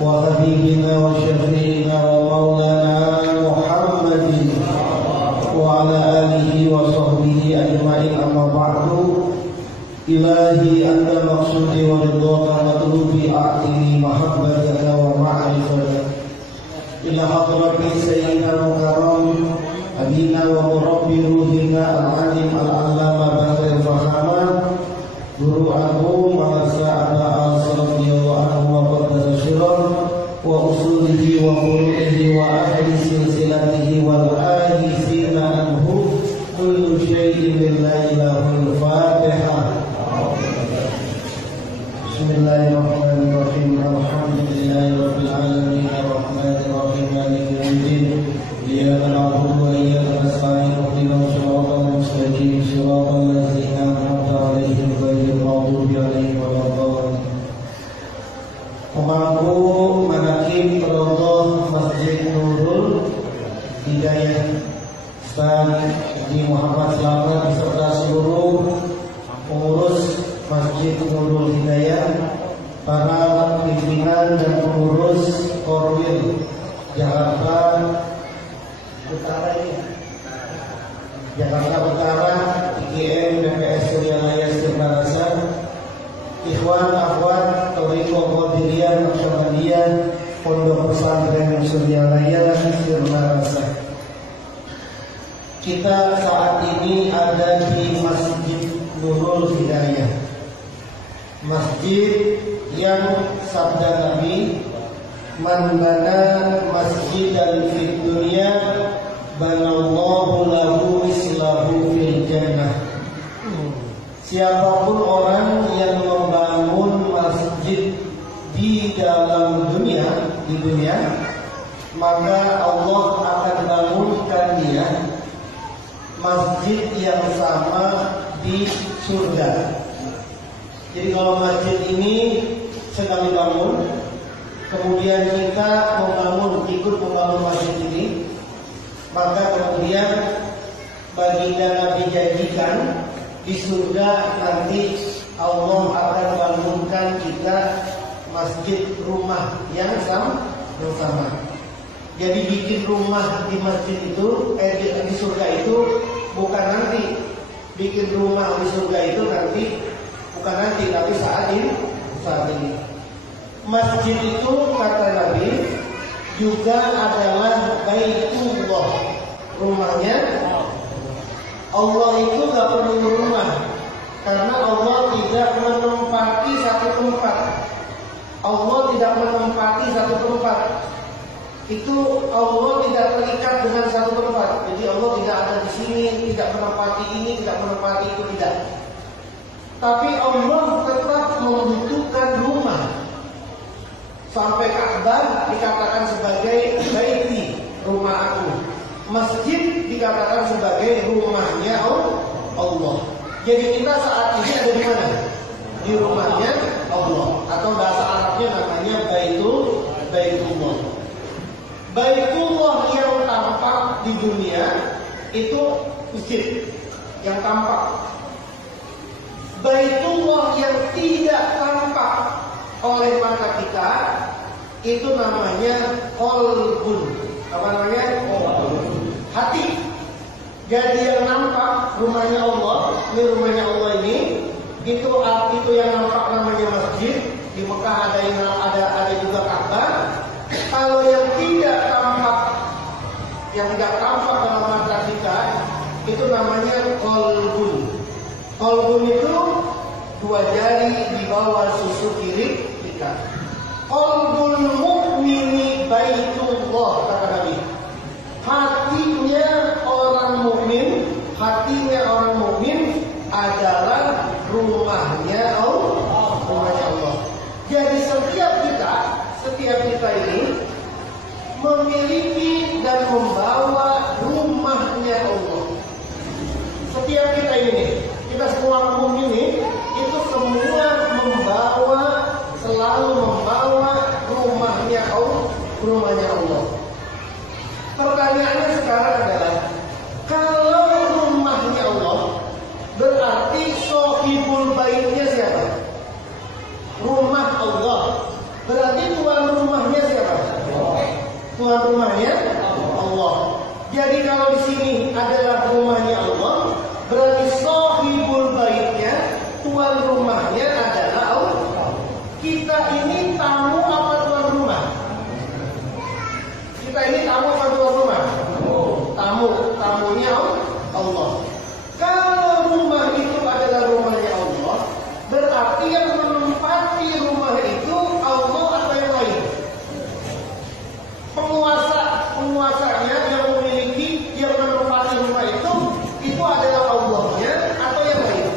وحبيبنا وشفيعنا ومولانا محمد وعلى آله وصحبه أجمعين. أما بعد إلهي أنت مقصودي ورضاك مطلوبي أعطني محبتك ومعرفتك إلى حضرة سيدنا المكرم أبينا ومربي روحنا العليم العلامة بكر الفخامة Guru Agung Mahasa Aba As-Radiyallahu anhu wa qaddas sirran wa usulihi wa furu'ihi wa ahli silsilatihi wal ahlisina anhu kullu syai'in lillahi lahul Fatihah. Bismillahirrahmanirrahim. Alhamdulillahi rabbil alamin arrahmanir rahim maliki yaumiddin. Iyyaka na'budu wa iyyaka nasta'in ihdinas siratal mustaqim siratal ladzina an'amta 'alaihim ghairil maghdubi 'alaihim waladdallin. Pemangku manakib Rodoh Masjid Nurul Hidayah Ustaz Haji Muhammad Slamet beserta seluruh pengurus Masjid Nurul Hidayah, para pimpinan dan pengurus Korwil Jakarta Utara ini, Jakarta Utara, IGM, BPS Suryalaya Sirnarasa, Ikhwan, Akhwat, Thariqah Qadiriyah, Naqsyabandiyah, Pondok Pesantren Suryalaya Sirnarasa. Kita saat ini ada di Masjid Nurul Hidayah, masjid yang sabda Nabi, man bana masjidan fid dunya banallahu lahu mislahu fil jannah. Siapapun orang yang membangun masjid di dalam dunia, maka Allah akan bangunkan dia masjid yang sama di surga. Jadi kalau masjid ini sedang dibangun, kemudian kita ikut membangun masjid ini, maka kemudian baginda Nabi janjikan di surga nanti Allah akan bangunkan kita masjid rumah yang sama. Jadi bikin rumah di masjid itu, di surga itu bukan nanti. Bikin rumah di surga itu nanti, bukan nanti, tapi saat ini. Masjid itu kata Nabi juga adalah Baitullah, rumahnya Allah. Itu gak perlu rumah, karena Allah tidak menempati satu tempat. Allah tidak menempati satu tempat. Itu Allah tidak terikat dengan satu tempat. Jadi Allah tidak ada di sini, tidak menempati ini, tidak menempati itu, tidak. Tapi Allah tetap membutuhkan rumah. Sampai Ka'bah dikatakan sebagai baiti, rumah aku. Masjid dikatakan sebagai rumahnya Allah. Jadi kita saat ini ada di mana? Di rumahnya Allah, atau bahasa Arabnya namanya Baitullah. Baitullah yang tampak di dunia itu masjid yang tampak. Baitullah yang tidak tampak oleh mata kita itu namanya qalbun. Apa namanya? Hati. Jadi yang nampak rumahnya Allah, ini rumahnya Allah ini, itu yang nampak namanya masjid. Di Mekah ada juga Ka'bah. Kalau yang tidak tampak dalam mata kita, itu namanya qalbun. Qalbun itu 2 jari di bawah susu kiri kita. Qalbul mu'mini baitullah, kata Nabi. Hatinya orang mukmin adalah rumahnya Allah. Jadi setiap kita ini memiliki dan membawa rumahnya Allah. Setiap kita ini, kita semua mukmin ini, itu semua selalu membawa rumahnya Allah. Pertanyaannya sekarang adalah, kalau rumahnya Allah, berarti sohibul baitnya siapa? Rumah Allah. Berarti Jadi kalau di sini adalah rumahnya Allah, berarti sahibul baitnya, tuan rumahnya adalah Allah. Kita ini tamu apa tuan rumah? Kita ini tamu apa tuan rumah? Tamu, tamunya Allah. Kalau rumah itu adalah rumahnya Allah, berarti yang menempati rumah itu Allah atau yang lain? Penguasanya yang memiliki, yang menempati rumah itu adalah Allahnya atau yang lain?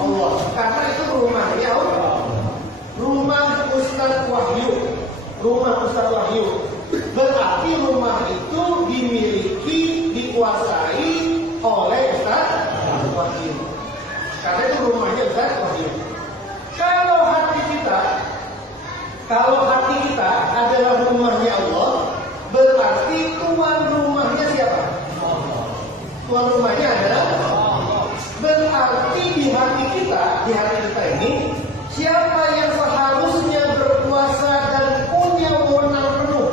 Allah. Karena itu rumahnya Allah. Rumah Ustaz Wahyu. Rumah Ustaz Wahyu. Berarti rumah itu dimiliki, dikuasai oleh Ustaz Wahyu. Karena itu rumahnya Ustaz Wahyu. Kalau hati kita adalah rumahnya Allah, berarti tuan rumahnya siapa? Tuan rumahnya adalah Allah. Berarti di hati kita ini, siapa yang seharusnya berkuasa dan punya wewenang penuh,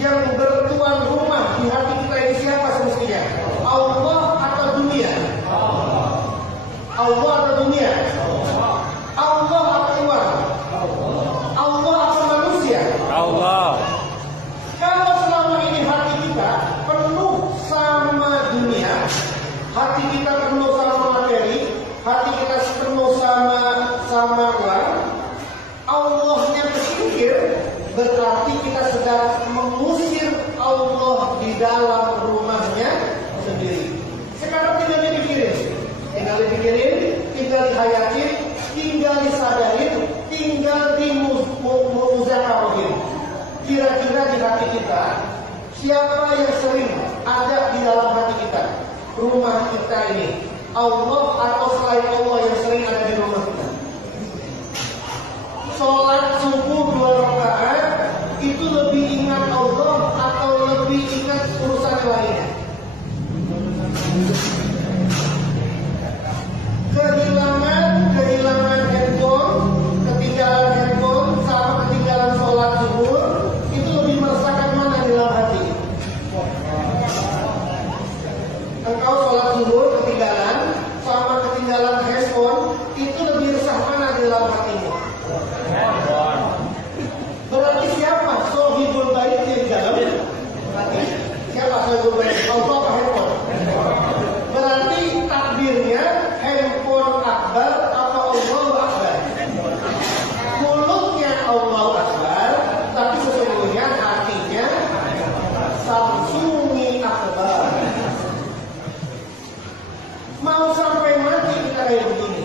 yang bertuan rumah di hati kita ini siapa semestinya? Allah atau dunia? Allah atau dunia? Allah atau uang? Allah atau manusia? Allah. Kalau selama ini hati kita penuh sama dunia, hati kita penuh sama materi, hati kita penuh sama uang, Allahnya tersingkir, berarti kita sedang mengusir Allah di dalam rumahnya sendiri. Sekarang tinggal dipikirin, tinggal dihayatin, tinggal disadarin, tinggal dimuzakarohin. Kira-kira di hati kita, siapa yang sering ada di dalam hati kita? Rumah kita ini, Allah atau selain Allah yang sering ada di rumah kita? Sholat subuh 2 rakaat itu lebih ingat Allah atau lebih ingat urusan lainnya? Kehilangan handphone sama ketinggalan sholat zuhur itu lebih merasakan mana di dalam hati? Engkau sholat zuhur ketinggalan sama ketinggalan handphone itu lebih resah mana di dalam hatimu? Berarti siapa sohibul bait di dalam hati? Siapa sohibul bait? Allah apa handphone? Berarti takbirnya handphone akbar atau Allah akbar? Mulutnya Allah akbar, tapi sesungguhnya hatinya Samsumi akbar. Mau sampai mati kita kayak begini.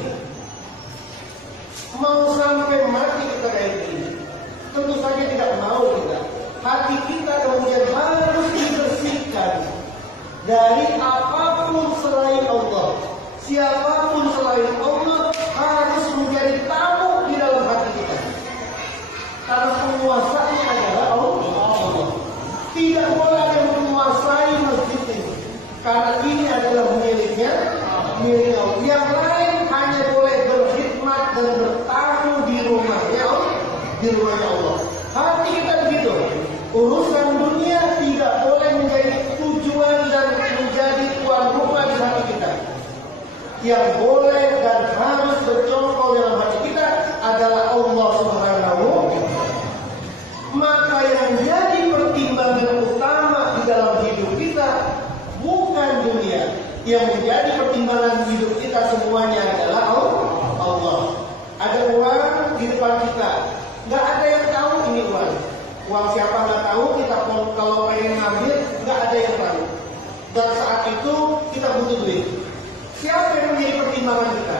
Tentu saja tidak mau kita. Hati kita kemudian harus dibersihkan dari apapun selain Allah. Siapapun selain Allah harus menjadi tamu di dalam hati kita. Karena penguasanya adalah Allah. Tidak boleh ada yang menguasai masjid ini. Karena ini adalah miliknya Allah. Yang lain hanya boleh berkhidmat dan bertamu di rumahnya Allah. Hati kita begitu. Urusan dunia tidak boleh menjadi tujuan dan menjadi tuan rumah di hati kita. Yang boleh dan harus bercongkol dalam hati kita adalah Allah Subhanahu wa Ta'ala. Maka yang jadi pertimbangan utama di dalam hidup kita bukan dunia. Yang menjadi pertimbangan hidup kita semuanya adalah Allah. Ada uang di depan kita, nggak ada yang tahu ini uang. Uang siapa nggak tahu. Kita kalau pengen ngambil nggak ada yang tahu. Dan saat itu kita butuh duit. Siapa yang menjadi pertimbangan kita?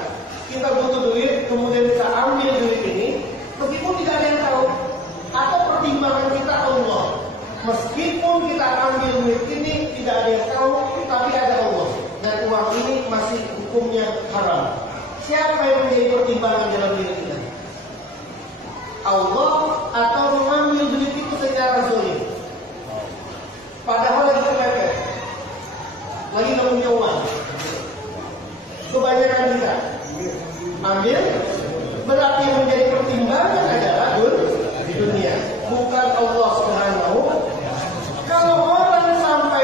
Kita butuh duit, kemudian kita ambil duit ini, meskipun tidak ada yang tahu. Atau pertimbangan kita Allah. Meskipun kita ambil duit ini tidak ada yang tahu, tapi ada Allah. Dan uang ini masih hukumnya haram. Siapa yang menjadi pertimbangan dalam diri kita? Allah atau mengambil duit itu secara zalim? Padahal lagi kepepet, lagi nggak punya uang. Kebanyakan kita ambil, berarti yang menjadi pertimbangan adalah dunia, bukan Allah Subhanahu. Kalau orang sampai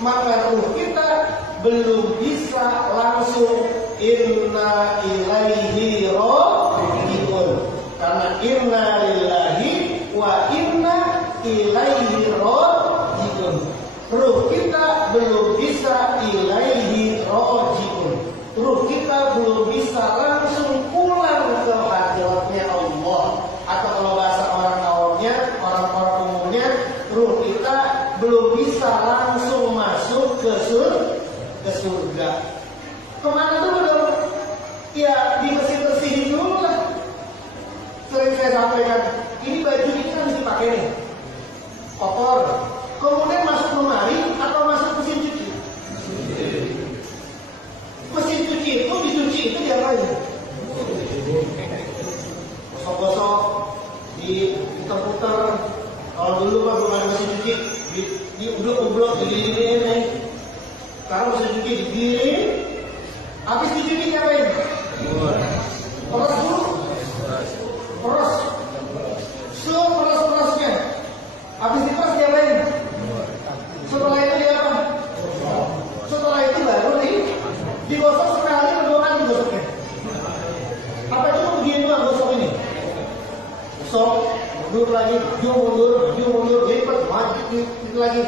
maka ruh kita belum bisa langsung inna ilaihi raji'un. Karena inna lillahi wa inna ilaihi raji'un. Ruh kita belum bisa ilaihi raji'un. Ruh kita belum bisa langsung pulang ke hadiratnya Allah. Atau kalau bahasa orang awamnya, orang-orang umumnya, ruh kita belum bisa langsung masuk ke surga. Kemana dulu dong? Ya dibersih-bersihin dulu lah. Sering saya sampaikan, ini baju ini kan harus dipakai nih, kotor. Kemudian masuk lemari atau masuk mesin cuci? Mesin cuci itu dicuci itu diapain? Gosok-gosok, diputar-putar. Kalau dulu mah belum ada mesin cuci, diublok-ublok, digini-gini. Sekarang mesin cuci digiring. Habis dicuci diapain? Peras dulu. Peras. Seperas-perasnya. Habis diperas diapain? Setelah itu dia apa? Setelah itu baru digosok sekali atau dua kali gosoknya? Apa cuma begini doang gosok ini? Gosok, mundur lagi, mundur, lipat, maju, itu lagi.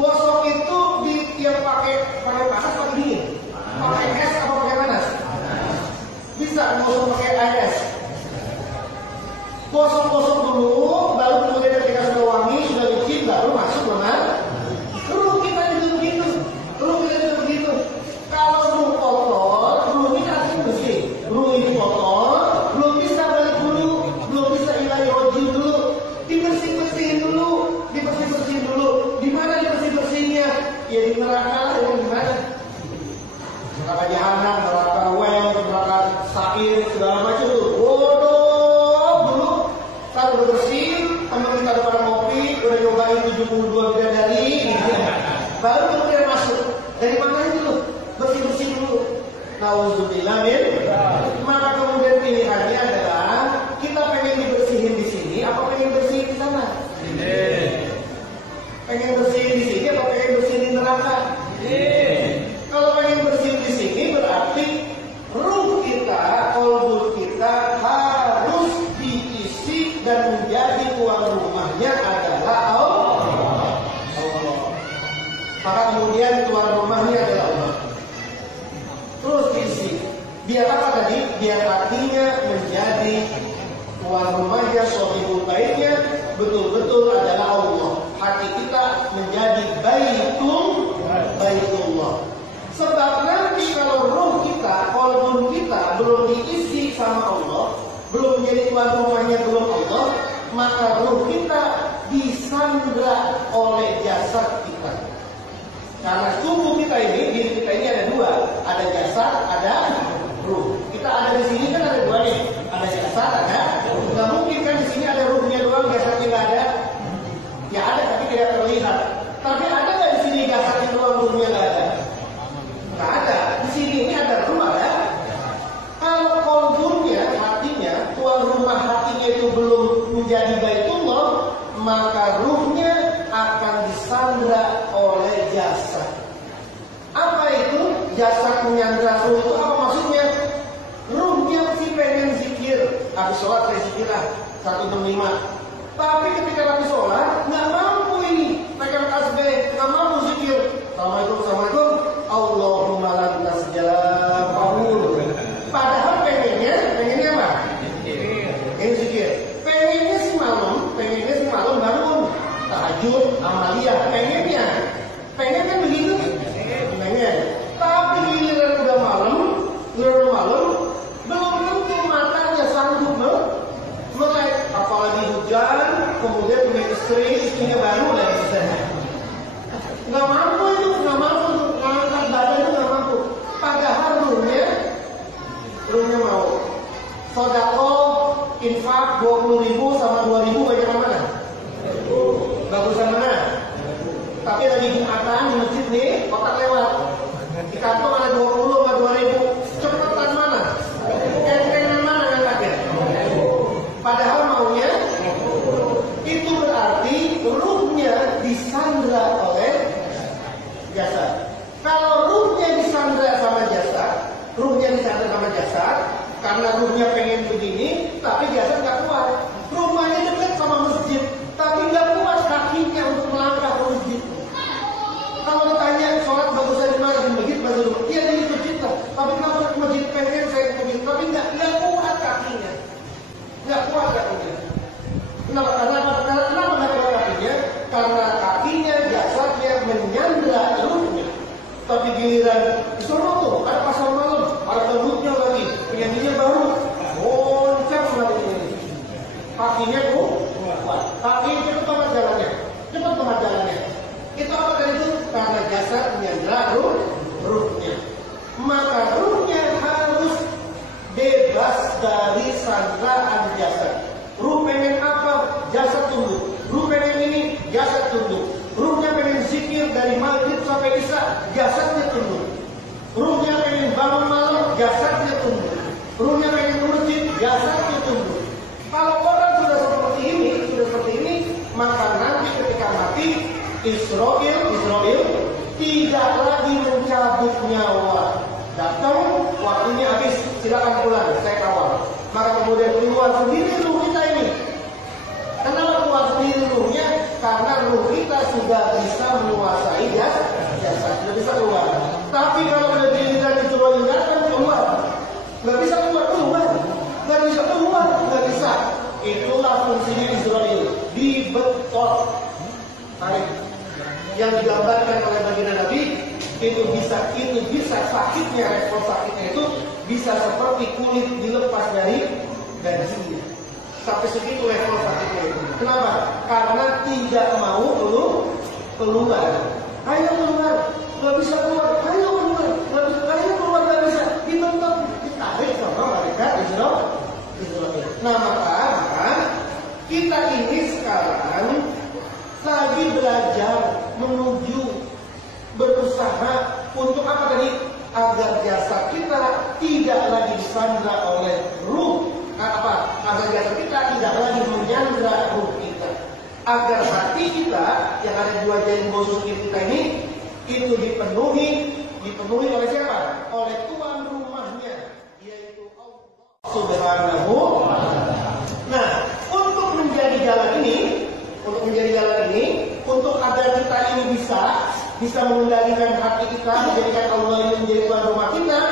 Gosok itu yang pakai panas atau dingin? Pakai es atau pakai panas? Bisa gosok pakai air es. Gosok-gosok dulu, baru kemudian ketika sudah wangi, sudah licin, baru masuk lemari. Ruh kita juga begitu. Kalau ruh kotor, ruh kita harus bersih. Ruh ini kotor, belum bisa balik dulu, belum bisa ilahi roji dulu. Dibersih-bersihin dulu. Di mana dibersih-bersihnya? Ya di neraka lah, ya di mana? Neraka jahanam, neraka well, neraka sair, segala macam tuh. Kalau bersih, teman kita depan ngopi, udah nyobain 72 bidadari, baru kemudian masuk. Dari mana itu? Bersih-bersih dulu. Nauzubillah min. Maka kemudian pilihannya adalah kita pengen dibersihin di sini, apa pengen bersihin di sana? Pengen bersihin di sini, apa pengen bersihin di neraka? Kalau pengen bersihin di sini berarti ruh kita, qalbu kita harus diisi dan menjadi tuan rumahnya adalah Allah. Maka kemudian tuan rumahnya adalah Allah. Terus diisi. Biar apa tadi? Biar hatinya menjadi tuan rumahnya, shahibul baitnya betul-betul adalah Allah. Hati kita menjadi baitullah. Sebab nanti kalau ruh kita, qalbu kita belum diisi sama Allah, belum menjadi tuan rumahnya belum Allah, maka ruh kita disandra oleh jasad kita. Karena tubuh kita ini, diri kita ini ada dua, ada jasad, ada ruh. Kita ada di sini kan ada dua nih, ada jasad, ada. Nggak mungkin kan di sini ada ruhnya doang, jasadnya nggak ada. Ya ada tapi tidak terlihat. Tapi ada nggak di sini jasadnya doang, ruhnya nggak ada? Nggak ada. Di sini ini ada ruh ada. Kalau qalbunya, hatinya, tuan rumah hatinya itu belum menjadi baitullah, maka ruhnya akan disandra oleh jasad. Apa itu? Jasad menyandra ruh itu apa maksudnya? Ruhnya sih pengen zikir, habis sholat saya zikir lah 1/5. Tapi ketika lagi sholat nggak mampu ini, pegang tasbih, nggak mampu zikir. Assalamualaikum, Allahumma lantas jawabul. Padahal pengennya apa? Pengen zikir. Pengennya sih malam bangun tahajud, amaliyah. Pengen kan begitu? Pengen. Tapi giliran udah malam, belum tentu matanya sanggup melek. Apalagi hujan, kemudian punya istrinya baru dan sebagainya. Nggak mampu ngangkat badan itu nggak mampu. Padahal ruhnya mau. Sedekah, infak 20.000 sama 2.000 banyak mana? Bagusan mana? Tapi lagi Jumatan di masjid nih, kotak lewat. Di kantong ada 20 sama 2.000. Cepetan mana? Kentengan mana ngangkatnya? Padahal maunya itu berarti ruhnya disandra oleh disandra sama jasad, karena ruhnya pengen begini, tapi jasad nggak kuat. Rumahnya dekat sama masjid, tapi nggak kuat kakinya untuk melangkah ke masjid. Kalau ditanya sholat bagusnya di mana, di masjid, bagus. Iya di masjid lah. Tapi kalau ke masjid pengen saya ke masjid, tapi nggak kuat kakinya, nggak kuat kakinya. Kenapa nggak kuat kakinya? Karena kakinya jasadnya menyandra ruhnya. Tapi giliran disuruh tuh ada pasar malam, ada dangdutnya lagi, penyanyinya baru, goncang lagi ini. Kakinya kuat, kakinya cepat banget jalannya. Itu apa tadi itu? Karena jasad menyandra ruhnya. Maka ruhnya harus bebas dari sandraan jasad. Ruh pengen apa? Jasad tunduk. Ruh pengen ini, jasad tunduk. Ruhnya pengen zikir dari maghrib sampai isya, jasadnya tunduk. Ruhnya pengen bangun malam, jasadnya tunduk. Ruhnya pengen masjid, jasadnya tunduk. Kalau orang sudah seperti ini, maka nanti ketika mati, Israel tidak lagi mencabut nyawa. Datang, waktunya habis, silakan pulang, saya kawal. Maka kemudian keluar sendiri ruh kita ini. Kenapa keluar sendiri ruhnya? Karena ruh kita sudah bisa menguasai jasad, sudah bisa keluar. Tapi kalau sudah dirikan disuruh kan keluar, nggak bisa keluar. Itulah fungsinya Israel, dibetot. Tarik. Yang digambarkan oleh baginda Nabi itu bisa sakitnya, respon sakitnya itu bisa seperti kulit dilepas dari gajinya. Sampai segitu level sakitnya itu. Kenapa? Karena tidak mau keluar. Ayo keluar, nggak bisa keluar. Ayo keluar, nggak bisa. Dibentuk, ditarik sama mereka Israel. Nah maka kita ini sekarang lagi belajar menuju berusaha untuk apa tadi? Agar jasad kita tidak lagi disandra oleh ruh. Agar jasad kita tidak lagi menyandra ruh kita. Agar hati kita yang ada dua jaring bosuk kita ini itu dipenuhi oleh siapa? Oleh Tuhan rumahnya, yaitu Allah Subhanahu wa Ta'ala. Nah, untuk menjadi jalan ini, untuk agar kita ini bisa mengendalikan hati kita, menjadikan Allah ini menjadi Tuhan rumah kita,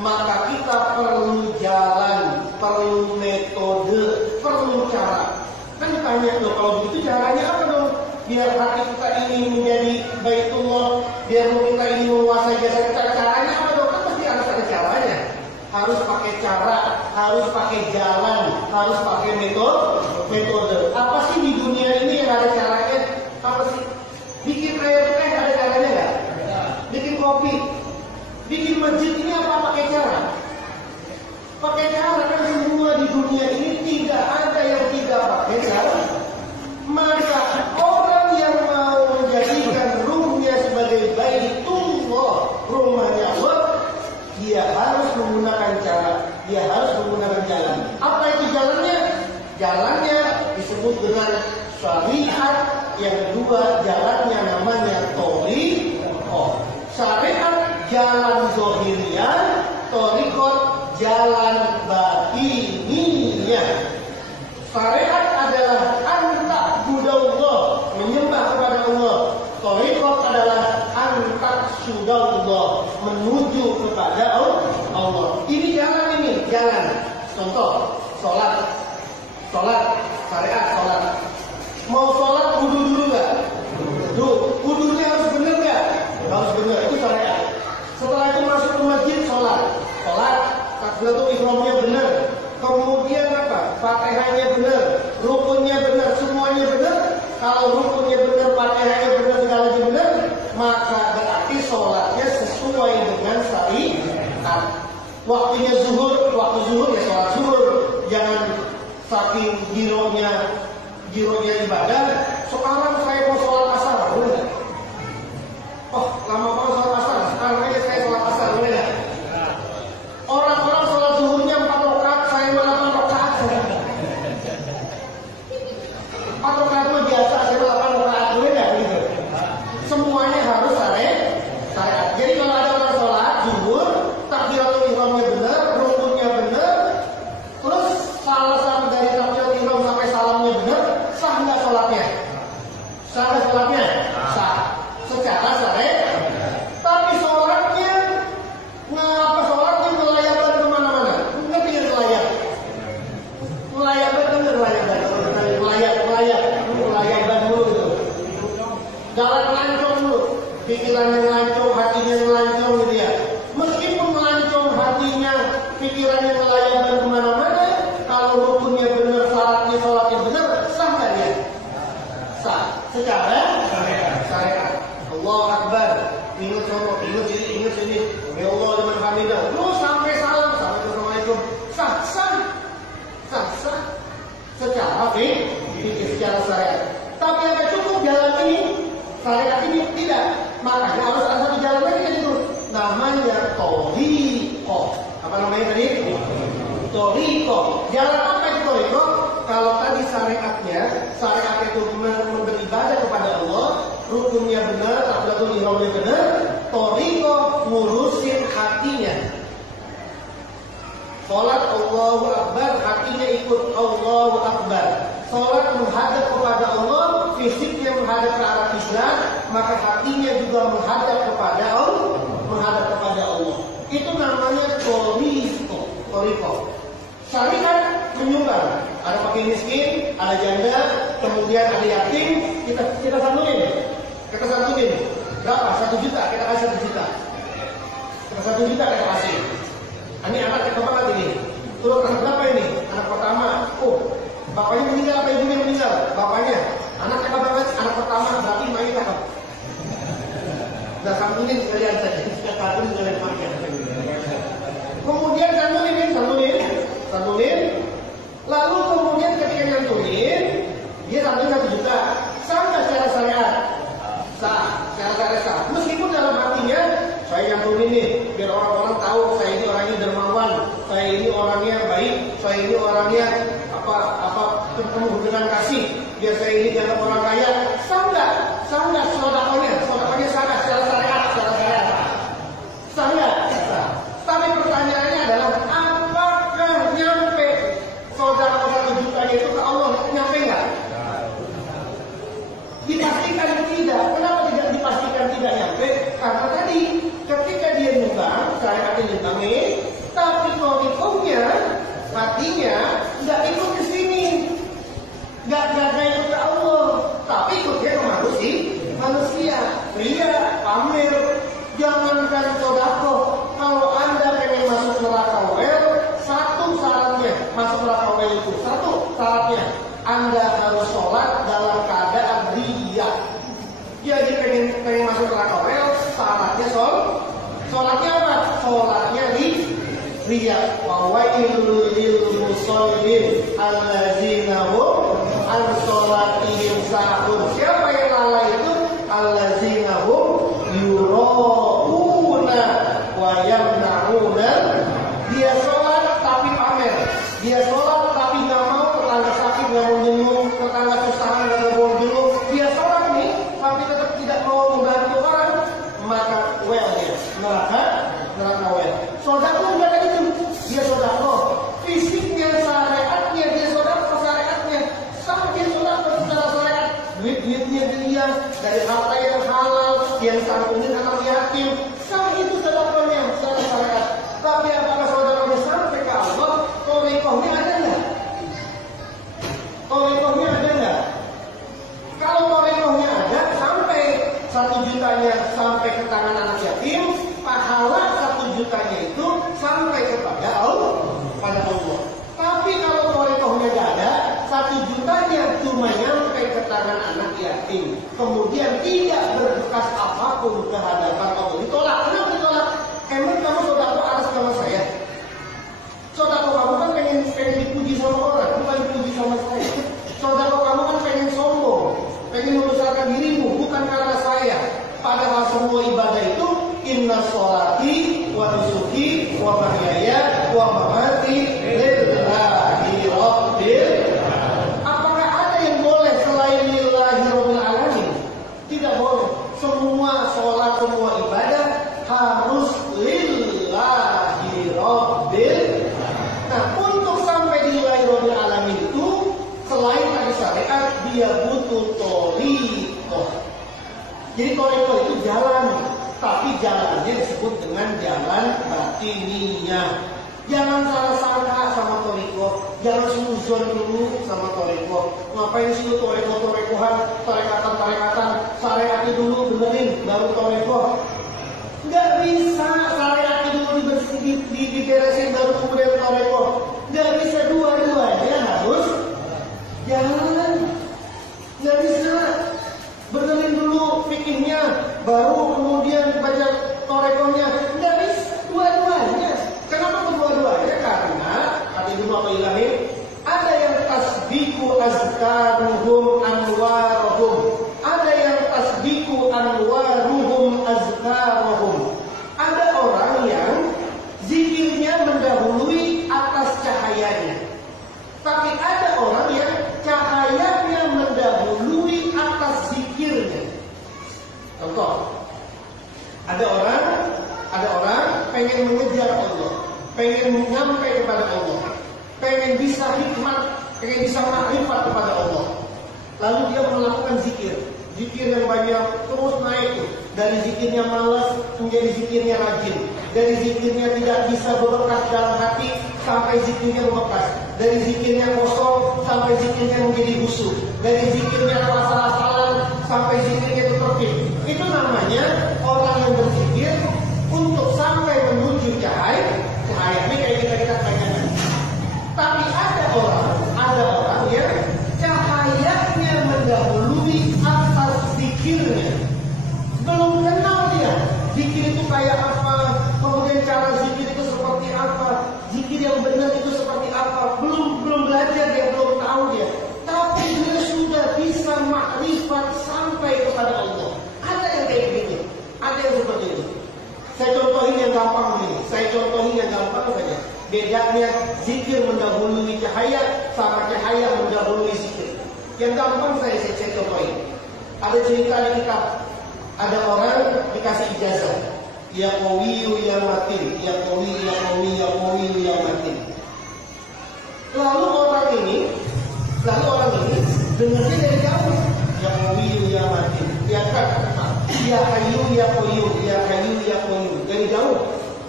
maka kita perlu jalan, perlu metode, perlu cara. Kan tanya loh, kalau begitu caranya apa dong? Biar hati kita ini menjadi Baitullah, biar kita ini menguasai jasad kita, caranya apa dong? Kan pasti harus ada caranya. Harus pakai cara, harus pakai jalan, harus pakai metode. Apa sih di dunia ini yang ada caranya? Apa sih? Bikin air teh ada caranya nggak? Bikin kopi, bikin masjid ini apa pakai cara? Pakai cara, kan semua di dunia ini tidak ada yang tidak pakai cara. Maka orang yang mau menjadikan ruhnya sebagai Baitullah, rumahnya Allah, dia harus menggunakan cara, dia harus menggunakan jalan. Apa itu jalannya? Jalannya disebut dengan syariat. Yang kedua jalannya namanya thoriqah. Syariat jalan zahiriyah, thoriqah jalan batiniyah. Syariat adalah anta'budallah, menyembah kepada Allah. Thoriqah adalah anta'syudallah, menuju kepada Allah. Ini jalan. Contoh, sholat, syariat sholat. Mau sholat wudu dulu nggak? Wudunya harus benar nggak? Harus benar, itu syariat. Setelah itu masuk ke masjid sholat, takbiratul ihramnya benar. Kemudian apa? Fatihahnya benar, rukunnya benar, semuanya benar. Kalau rukunnya benar, Fatihahnya benar, segalanya benar, maka berarti sholatnya sesuai dengan syariat. Waktunya zuhur, waktu zuhur ya sholat zuhur. Jangan saking gironya ibadah. Sekarang saya mau sholat asar, boleh nggak? Oh, lama banget sholat asar. Sekarang aja saya sholat asar, boleh nggak? Orang-orang sholat zuhurnya 4 rakaat, saya malah 8 rakaat. 4 rakaat itu biasa, saya malah 8 rakaat, boleh nggak gitu? Semuanya harus syariat. Jadi kalau ada orang sholat zuhur, takbiratul ihramnya benar. dulu. Pikirannya melancong, hatinya melancong gitu ya. Meskipun melancong hatinya, pikirannya melayang kemana-mana, kalau rukunnya benar, syaratnya sholatnya benar, sah nggak dia? Sah. Secara syariat. Allah Akbar. Ingat contoh, ingat sini. Ya Allah liman hamidah. Terus sampai salam, sampai assalamualaikum. Sah. Secara fikih, secara syariat. Tapi yang cukup jalan ini, syariat ini tidak. Makanya harus ada satu jalan lagi kan itu. Namanya thoriqo. Apa namanya tadi? Thoriqo. Jalan apa itu thoriqo? Kalau tadi syariat itu beribadah kepada Allah, rukunnya benar, takbiratul ihramnya benar, thoriqo ngurusin hatinya. Salat Allahu Akbar, hatinya ikut Allahu Akbar. Salat menghadap kepada Allah, fisiknya menghadap ke arah kiblat, maka hatinya juga menghadap kepada Allah. Itu namanya thoriqo. Syariat menyumbang. Ada fakir miskin, ada janda, kemudian ada yatim, kita santunin. Berapa? 1 juta, kita kasih 1 juta. Kita 1 juta kita kasih. Ini anak kita banget ini. Turun anak berapa ini? Anak pertama. Oh, bapaknya meninggal apa ibunya meninggal? Bapaknya. Anak kita banget, anak pertama berarti main cakep. Udah santunin sekalian saja. Sekalian sekalian pakai. Kemudian santunin. Lalu kemudian ketika nyantunin, dia santunin 1 juta. Sama secara syariat. Secara syariat sah. Meskipun dalam hatinya saya nyantunin nih, biar orang-orang tahu saya ini orangnya dermawan, saya ini orangnya baik, saya ini orangnya penuh dengan kasih, biar saya ini dianggap orang kaya. Sah nggak sodakohnya sah secara syariat. Sah nggak? Sah. Tapi pertanyaannya adalah apakah nyampe sodakoh 1 jutanya itu ke Allah, nyampe nggak? Dipastikan tidak. Kenapa tidak dipastikan tidak nyampe? Karena tadi ketika dia nyumbang, syariatnya nyumbangin, tapi thoriqohnya, hatinya nggak ikut ke sini, nggak ikut ke Allah, tapi ikutnya ke manusia. Ria, pamer. Jangankan sodako, kalau Anda pengen masuk neraka wel, satu syaratnya masuk neraka wel itu, satu syaratnya Anda harus sholat dalam keadaan ria. Jadi pengen masuk neraka wel, syaratnya sholatnya apa? Sholatnya ria. Wawailul lil musallin allazina hum an sholatihim sahun. Siapa yang lalai itu? Allazina hum yurauna wa yamna'una. Dia sholat tapi pamer. Dia sholat tapi nggak mau, tetangga sakit nggak mau jenguk, tetangga susah nggak mau jenguk. Dia sholat nih tapi tetap tidak mau membantu orang, maka well-nya neraka well. Sodako juga ada itu, dia sodako. Fisiknya syariatnya, dia sodako syariatnya. Sama dia sodako secara syariat. Duitnya dia dari harta yang halal, yang santunin anak yatim. Sama itu sodakonya secara syariat. Tapi apakah sodakonya sampai ke Allah? Thoriqohnya ada nggak? Kalau thoriqohnya ada, sampai 1 jutanya sampai ke tangan anak yatim, pahala 1 jutanya itu sampai kepada Allah. Tapi kalau thoriqohnya nggak ada, 1 jutanya cuma nyampe ke tangan anak yatim, kemudian tidak berbekas apapun ke hadapan Allah. Ditolak. Kenapa ditolak? Emang kamu sodako atas nama saya? Sodako kamu kan pengen dipuji sama orang, bukan dipuji sama saya. Sodako kamu kan pengen sombong, pengen membesarkan dirimu, bukan karena saya. Padahal semua ibadah itu inna sholati wa nusuki wa mahyaya wa mamati lillahi rabbil. Apakah ada yang boleh selain lillahi rabbil alamin? Tidak boleh. Semua sholat, semua ibadah harus lillahi rabbil. Nah, untuk sampai di lillahi rabbil alamin itu, selain tadi syariat, dia butuh thoriqo. Jadi thoriqo itu jalan, tapi jalannya disebut dengan jalan batiniyah. Jangan salah sangka sama toriko, jangan suzon dulu sama toriko. Ngapain sih lu toreko-torekohan, tarekatan, syariat dulu benerin, baru toreko. Nggak bisa, syariat dulu diberesin baru kemudian toreko. Nggak bisa dua-duanya harus jalan. Nggak bisa, benerin dulu fikihnya, baru kemudian baca torekonya. Nggak bisa, dua-duanya. Kenapa kedua-duanya? Karena kata Ibnu Athaillah, ada yang tasbiku azkaruhum anwaruhum, ada yang tasbiku anwaruhum azkaruhum. Ada orang yang zikirnya mendahului atas cahayanya, tapi ada orang yang cahayanya mendahului atas zikirnya. Contoh, ada orang pengen mengejar Allah, pengen nyampe kepada Allah, pengen bisa hikmat, pengen bisa makrifat kepada Allah. Lalu dia melakukan zikir yang banyak, terus naik tuh. Dari zikirnya malas menjadi zikirnya rajin, dari zikirnya tidak bisa berbekas dalam hati sampai zikirnya berbekas, dari zikirnya kosong sampai zikirnya menjadi busuk, dari zikirnya asal-asalan sampai zikirnya itu tertib. Itu namanya orang yang berzikir untuk sampai menuju cahaya ini kayak kita bayangkan. Tapi ada orang yang cahayanya mendahului atas zikirnya. Belum kenal dia zikir itu kayak apa, kemudian cara zikir itu seperti apa, zikir yang benar itu seperti apa. Belum belajar dia, belum tahu dia. Tapi dia sudah bisa makrifat sampai kepada Allah. Ada yang kayak begitu, ada yang seperti itu. Saya contohin yang gampang saja. Bedanya zikir mendahului cahaya sama cahaya mendahului zikir. Yang gampang saya contohin. Ada cerita di kitab. Ada orang dikasih ijazah. Ya qawiyu ya matin, ya qawi, ya qawi, ya qawi, ya matin. Lalu orang ini dengarnya dari jauh. Ya qawiyu ya matin. Ya kan? Ya hayyu ya qayyum, ya hayyu ya qayyum. Dari jauh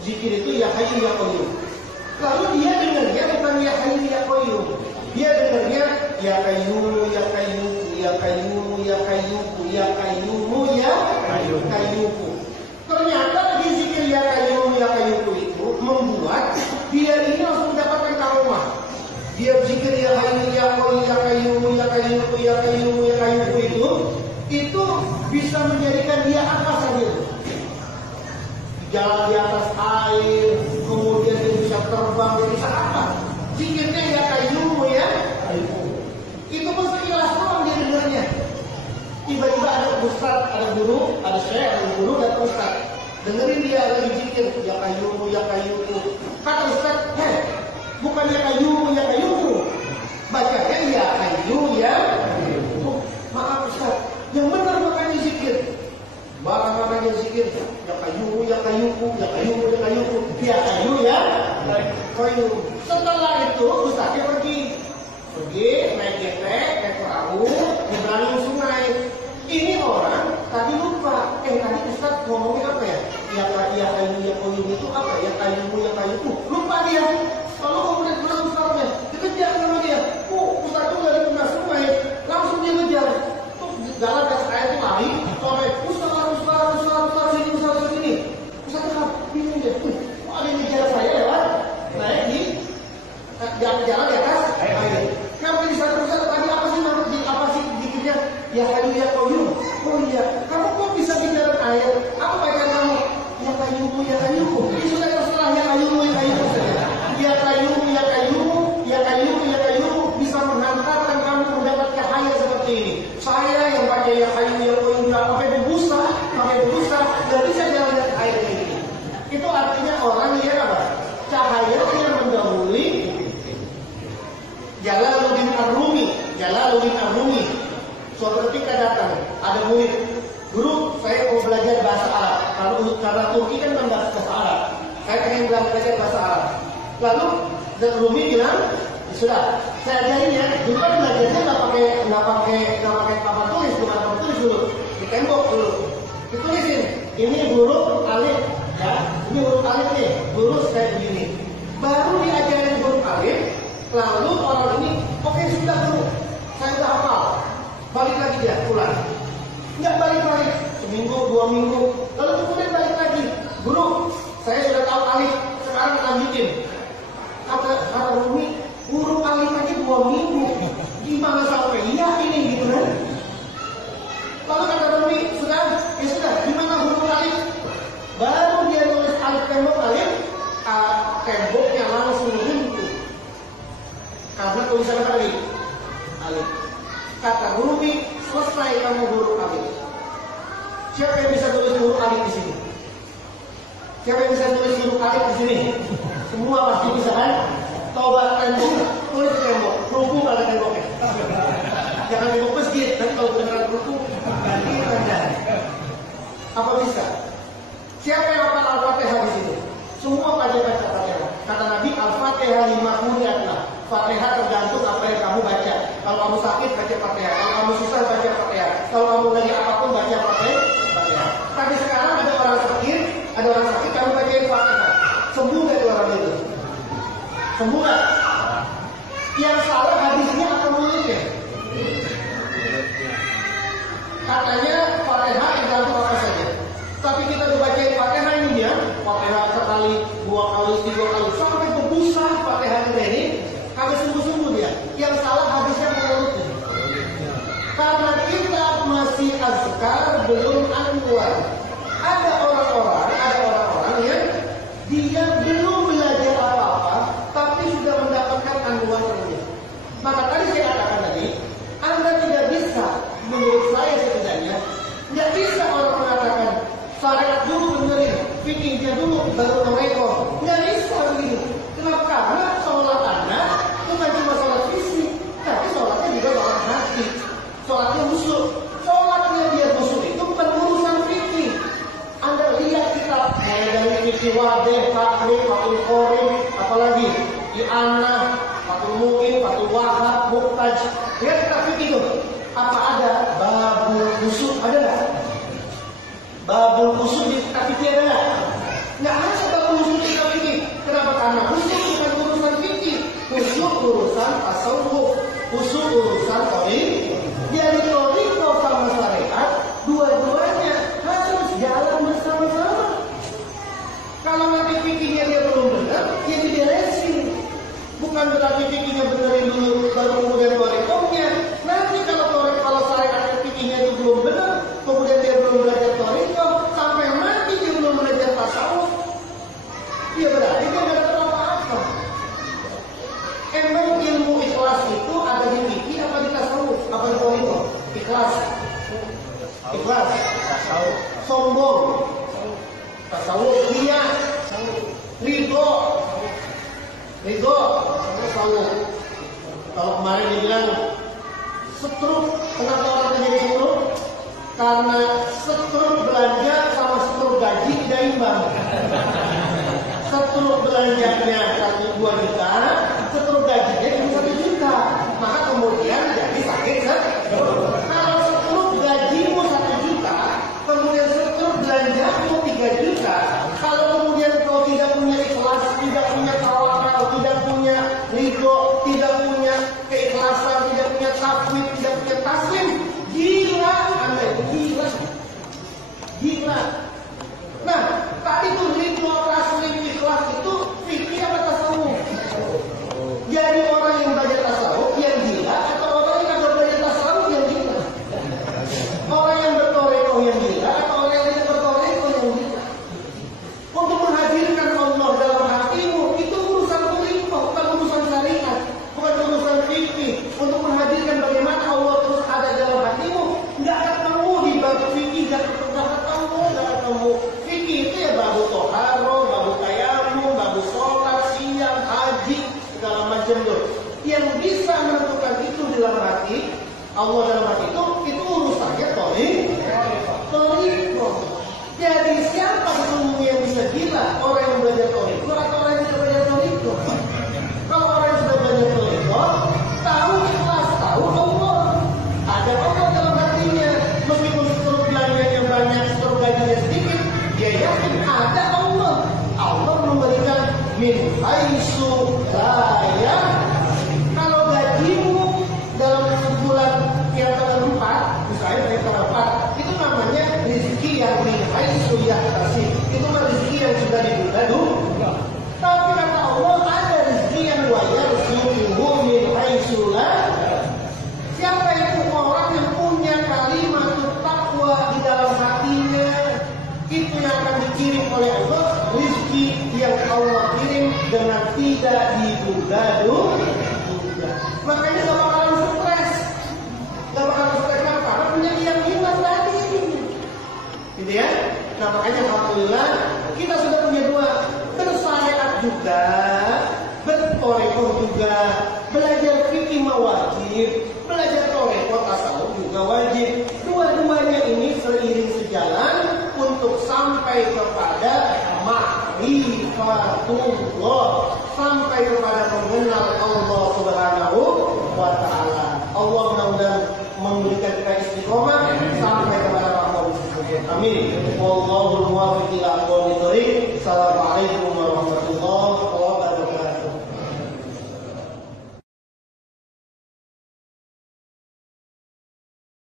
zikir itu ya hayyu ya qayyum. Lalu dia dengarnya bukan ya hayyu ya qayyum. Dia dengarnya ya qayyum ya qayyum, ya qayyum ya qayyum, ya qayyum ya qayyum. Ternyata di zikir ya qayyum ya qayyum itu membuat dia ini langsung mendapatkan karomah. Dia zikir ya hayyu ya qayyum ya qayyum ya qayyum ya qayyum ya qayyum itu bisa menjadikan dia apa saja. Jalan di atas air, kemudian dia bisa terbang, dia bisa apa? Zikirnya ya qayyum ya qayyum. Itu mesti ikhlas doang dia dengarnya. Tiba-tiba ada ustaz, ada guru, ada syekh, ada guru, dan ustaz. Dengerin dia lagi zikir ya qayyum ya qayyum. Kata ustaz, bukan ya qayyum ya qayyum. Bacanya ya qayyum ya qayyum. Maaf ustaz, yang benar makanya zikir. Makanya zikir ya qayyum ya qayyum, ya qayyum ya qayyum, ya qayyum ya qayyum. Setelah itu ustaznya pergi naik getek, naik perahu, nyebrangin sungai. Ini orang tadi lupa. Tadi ustaz ngomongin apa ya? Ya qayyum ya qayyum itu apa? Ya qayyum ya qayyum. Lupa dia. Lalu kemudian pulang ustaznya, dikejar sama dia. Ustaz itu dari tengah sungai, langsung dia ngejar. Jalan ke saya itu lari, sore ustaz sini. Ustaz bingung dia. Ada yang ngejar saya lewat naik di jalan di atas air. Kenapa di sana ustaz tadi apa sih zikirnya? Ya hayyu ya qayyum. Oh iya, kamu kok bisa di jalan air? Apa bacaan kamu? Ya qayyum ya qayyum. Ini sudah terserah ya qayyum ya qayyum. Ya qayyum ya qayyum, ya qayyum ya qayyum bisa menghantarkan kamu mendapat cahaya seperti ini. Saya yang baca ya hayyu ya qayyum pakai berbusa, nggak bisa jalan di air ini. Itu artinya orang yang apa? Cahayanya mendahului. Jalaluddin Ar-Rumi. Suatu ketika datang, ada murid, guru, saya mau belajar bahasa Arab. Karena Turki kan bahasa Arab. Saya pengen belajar bahasa Arab. Lalu Rumi bilang, sudah, saya ajarin ya. Dulu kan belajarnya nggak pakai papan tulis, bukan papan tulis dulu, di tembok dulu. Ditulisin, ini huruf alif, ya. Ini huruf alif nih, huruf kayak begini. baru diajarin huruf alif, lalu orang ini, oke sudah guru, saya udah hafal, balik lagi dia pulang. Nggak balik-balik, seminggu, 2 minggu, lalu kemudian balik lagi, guru, saya sudah tahu alif, sekarang lanjutin. Kata Rumi, huruf alif aja 2 minggu, gimana sampai iya ini gitu kan? Lalu kata Rumi, sudah, gimana huruf alif? Baru dia nulis alif tembok alif, temboknya langsung runtuh. Karena tulisan apa tadi? Alif. Kata Rumi, selesai kamu huruf alif. Siapa yang bisa tulis huruf alif di sini? Siapa yang bisa tulis huruf alif di sini? Semua pasti bisa kan? Coba tembok, tulis tembok, ruku pada temboknya. Jangan tembok masjid, nanti kalau beneran ruku, ganti rendah. Apa bisa? Siapa yang hafal Al-Fatihah di situ? Semua baca Fatihah. Kata Nabi, Al-Fatihah 50 adalah Fatihah tergantung apa yang kamu baca. Kalau kamu sakit baca Fatihah, kalau kamu susah baca Fatihah, kalau kamu lagi apapun baca Fatihah. Tapi sekarang ada orang sakit kamu bacain Fatihah. Sembuh dari orang itu? Sembuh gak? Yang salah hadisnya atau mulutnya? Katanya Fatihah tergantung apa saja. Tapi kita udah bacain Fatihah ini dia, Fatihah sekali, 2 kali, 3 kali, sampai berbusa Fatihah ini, kagak sembuh-sembuh dia. Yang salah hadisnya mulutnya. Karena kita masih azkar belum anwar. Ada orang-orang yang dia belum belajar apa-apa, tapi sudah mendapatkan anwar saja. Maka tadi saya katakan tadi, Anda tidak bisa, menurut saya setidaknya, nggak bisa orang mengatakan syariat dulu benerin, fikihnya dulu baru mereka. Nggak bisa begitu. Kenapa? Karena sholat Anda bukan cuma sholat fisik, tapi sholatnya juga sholat hati. Sholatnya khusyuk. Sholatnya dia khusyuk itu bukan urusan fikih. Anda lihat kitab dari fikih Wadih, Fathul Qorib, apalagi I'anah, Fathul Mu'in, Fathul Wahab, Muqtaj. Lihat kitab fikih itu. Apa ada babul khusyuk? Ada nggak? Babul khusyuk di kitab fikih ada nggak? Nggak ada babul khusyuk di kitab fikih. Kenapa? Karena khusyuk bukan urusan fikih. Khusyuk urusan tasawuf, khusyuk urusan tauhid. Jadi tauhid sama syariat, dua-duanya harus jalan bersama-sama. Kalau nanti fikihnya dia belum benar, ya diberesin. Bukan berarti fikihnya benerin dulu, baru kemudian torekohnya. Nanti kalau syariat fikihnya itu belum benar, kemudian dia belum belajar torekoh, sampai mati dia belum belajar tasawuf, ya berarti dia nggak tahu apa-apa. Emang ilmu ikhlas itu ada di fikih apa di tasawuf? Apa di torekoh? Ikhlas, sombong, tasawuf, dia, ridho, tasawuf. Kalau kemarin dibilang setruk, kenapa orang menjadi setruk? Karena setruk belanja sama setruk gaji tidak imbang. Setruk belanjanya 1-2 juta, setruk gajinya 1 juta. Maka kemudian jadi sakit setruk. Kalau setruk gajimu 1 juta, kemudian setruk belanjamu 3 juta. Kalau kemudian kau tidak punya ikhlas, tidak punya tawakal, tidak punya ridho, tidak punya keikhlasan, tidak punya tafwid, tidak punya taslim, gila Anda itu, gila. Nah, tadi tuh ridho, taslim, ikhlas itu fikih apa tasawuf? Jadi orang yang belajar tasawuf yang gila atau orang yang tidak belajar tasawuf yang gila? Orang yang bertorekoh yang gila atau orang yang tidak bertorekoh yang gila? Untuk menghadirkan Allah dalam hatimu itu urusan torekoh, bukan urusan syariat, bukan urusan fikih. Untuk menghadirkan bagaimana Allah terus ada dalam hatimu, nggak ketemu di bab fikih, nggak ketemu. Fikih itu ya babu toharo, babu tayammum, babu sholat, siang, haji, segala macam itu. Yang bisa menentukan itu dalam hati, Allah dalam hati itu urusannya torekoh. Jadi siapa sesungguhnya yang bisa gila? Orang yang belajar torekoh atau orang yang tidak belajar torekoh? Kalau orang yang sudah belajar torekoh, tahu ikhlas, tahu Allah. Ada Allah dalam hatinya. Meskipun seluruh belanjanya banyak, seluruh gajinya sedikit, dia yakin ada Allah. Allah memberikan min haitsu la yahtasib. Kalau gajimu dalam sebulan yang tanggal 4, misalnya dari tanggal 4, itu namanya rezeki yang min haitsu yahtasib. Itu mah rezeki yang sudah ditunda. Tapi kata Allah ada rezeki yang wa yarzuquhu min haitsu la. Siapa itu orang yang punya kalimat takwa di dalam hatinya, itu yang akan dikirim oleh Allah, rezeki yang Allah kirim dengan tidak ditunda-tunda. Makanya gak bakalan stres. Gak bakalan stres karena punya keyakinan tadi. Gitu ya. Nah makanya alhamdulillah kita sudah punya dua, bersyariat juga, bertorekot juga, belajar fikih wajib, belajar torekot tasawuf juga wajib. Dua-duanya ini seiring sejalan untuk sampai kepada ma'rifatullah, sampai kepada mengenal Allah Subhanahu wa Ta'ala. Allah mudah-mudahan memberikan kita istiqomah